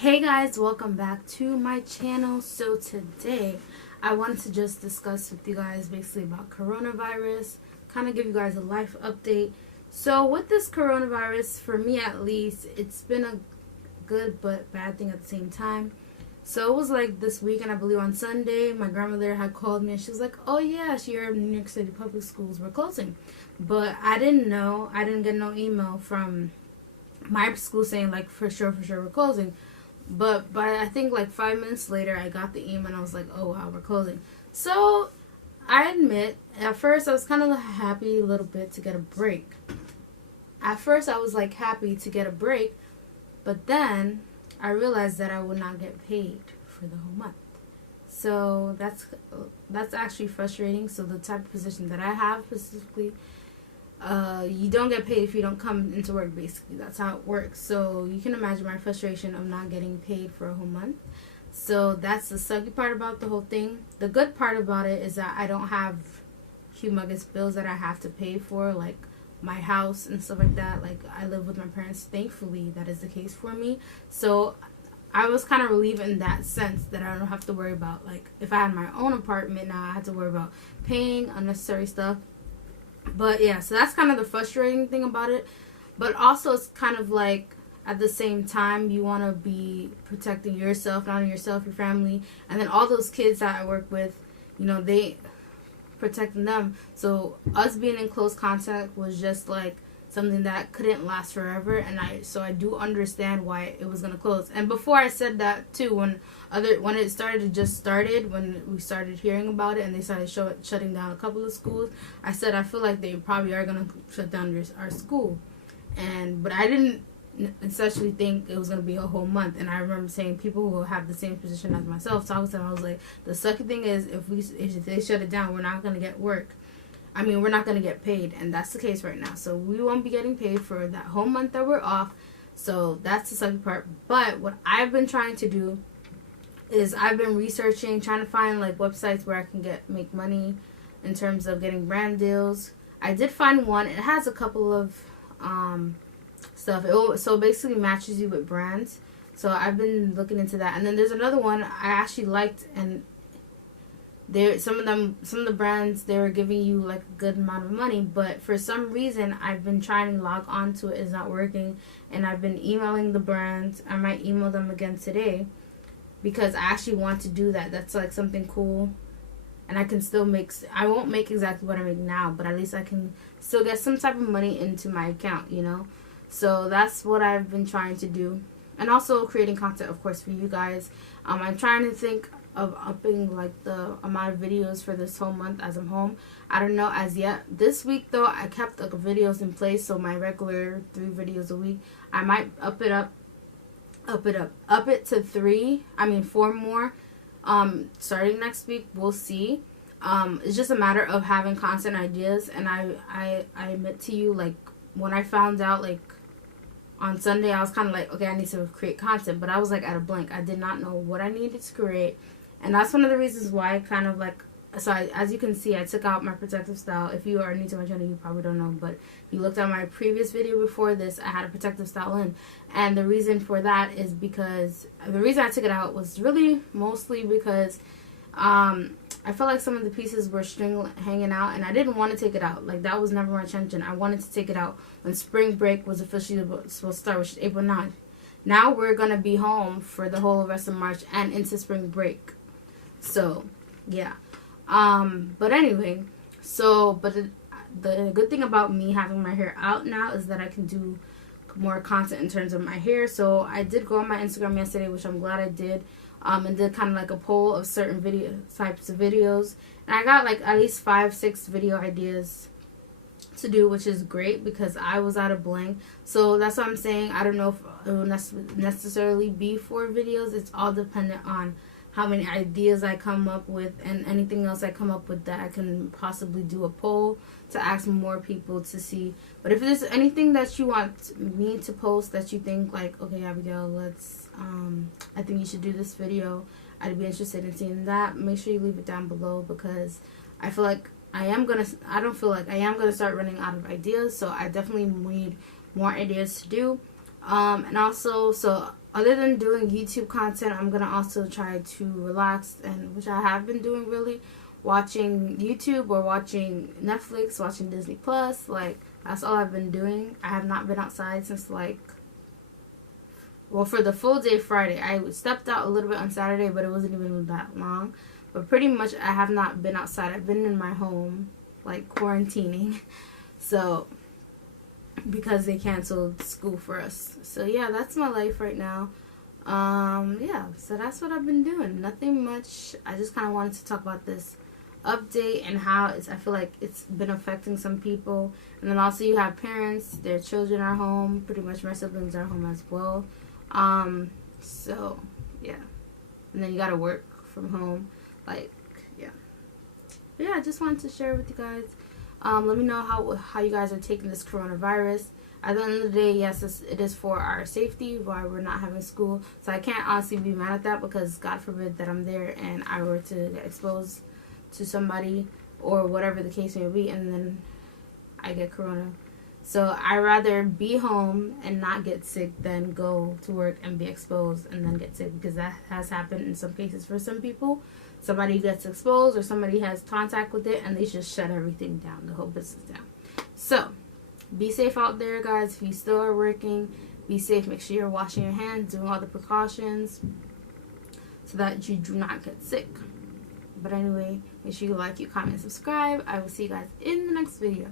Hey guys, welcome back to my channel. So today I wanted to just discuss with you guys basically about coronavirus, kind of give you guys a life update. So with this coronavirus, for me at least, it's been a good but bad thing at the same time. So it was like this weekend, I believe on Sunday, my grandmother had called me and she was like, oh yeah, she heard New York City public schools were closing. But I didn't know, I didn't get no email from my school saying like for sure we're closing. But by I think like 5 minutes later, I got the email and I was like, oh wow, we're closing. So I admit, at first I was kind of happy a little bit to get a break. At first I was like happy to get a break, but then I realized that I would not get paid for the whole month. So that's actually frustrating. So the type of position that I have specifically, you don't get paid if you don't come into work, basically. That's how it works. So you can imagine my frustration of not getting paid for a whole month. So that's the sucky part about the whole thing. The good part about it is that I don't have humongous bills that I have to pay for, like my house and stuff like that. Like, I live with my parents. Thankfully, that is the case for me. So I was kind of relieved in that sense that I don't have to worry about, like, if I had my own apartment now, I had to worry about paying unnecessary stuff. But yeah, so that's kind of the frustrating thing about it. But also it's kind of like at the same time you want to be protecting yourself, not only yourself, your family, and then all those kids that I work with, they protecting them. So us being in close contact was just like something that couldn't last forever, and I do understand why it was gonna close. And before I said that too, when it started, when we started hearing about it and they started shutting down a couple of schools, I said I feel like they probably are gonna shut down our school, but I didn't essentially think it was gonna be a whole month. And I remember saying people who have the same position as myself, talking to them, I was like, the sucky thing is if they shut it down, we're not gonna get work. I mean, we're not going to get paid, and that's the case right now. So we won't be getting paid for that whole month that we're off. So that's the sucky part. But what I've been trying to do is I've been researching, trying to find like websites where I can make money in terms of getting brand deals. I did find one. It has a couple of stuff. So basically matches you with brands. So I've been looking into that. And then there's another one I actually liked, and some of the brands, they were giving you like a good amount of money, but for some reason I've been trying to log on to it. It's not working, and I've been emailing the brands. I might email them again today because I actually want to do that. That's like something cool, and I can still I won't make exactly what I make now, but at least I can still get some type of money into my account, So that's what I've been trying to do, and also creating content, of course, for you guys. I'm trying to think of upping like the amount of videos for this whole month as I'm home. I don't know as yet. This week though, I kept the videos in place, so my regular 3 videos a week. I might up it to 4 more. Starting next week, we'll see. It's just a matter of having content ideas, and I admit to you, like, when I found out, like, on Sunday, I was kind of like, okay, I need to create content, but I was like at a blank. I did not know what I needed to create. And that's one of the reasons why I kind of like, as you can see, I took out my protective style. If you are new to my channel, you probably don't know, but if you looked at my previous video before this, I had a protective style in. And the reason for that is because, the reason I took it out was really mostly because I felt like some of the pieces were string hanging out, and I didn't want to take it out. Like, that was never my intention. I wanted to take it out when spring break was officially supposed to start, which is April 9th. Now we're going to be home for the whole rest of March and into spring break. So, yeah. But anyway, but the good thing about me having my hair out now is that I can do more content in terms of my hair. So I did go on my Instagram yesterday, which I'm glad I did, and did kind of like a poll of certain types of videos. And I got like at least 5-6 video ideas to do, which is great because I was out of blank. So that's what I'm saying. I don't know if it will necessarily be 4 videos. It's all dependent on how many ideas I come up with, and anything else I come up with that I can possibly do a poll to ask more people to see. But if there's anything that you want me to post that you think like, okay, Abigail, I think you should do this video, I'd be interested in seeing that. Make sure you leave it down below, because I feel like I don't feel like I am gonna start running out of ideas, so I definitely need more ideas to do. And also, so other than doing YouTube content, I'm gonna also try to relax, and which I have been doing really, watching YouTube or watching Netflix, watching Disney Plus. Like, that's all I've been doing. I have not been outside since like, well, for the full day Friday. I stepped out a little bit on Saturday, but it wasn't even that long. But pretty much I have not been outside. I've been in my home, like quarantining. So, because they canceled school for us. So yeah, that's my life right now. Yeah, so that's what I've been doing. Nothing much. I just kind of wanted to talk about this update and how I feel like it's been affecting some people. And then also you have parents, their children are home. Pretty much my siblings are home as well. So yeah. And then you gotta work from home. Like, yeah. But yeah, I just wanted to share with you guys. Let me know how you guys are taking this coronavirus. At the end of the day, yes, it is for our safety while we're not having school. So I can't honestly be mad at that, because God forbid that I'm there and I were to get exposed to somebody or whatever the case may be, and then I get corona. So I'd rather be home and not get sick than go to work and be exposed and then get sick, because that has happened in some cases for some people. Somebody gets exposed or somebody has contact with it and they just shut everything down, the whole business down. So be safe out there, guys. If you still are working, be safe. Make sure you're washing your hands, doing all the precautions so that you do not get sick. But anyway, make sure you like, you comment, and subscribe. I will see you guys in the next video.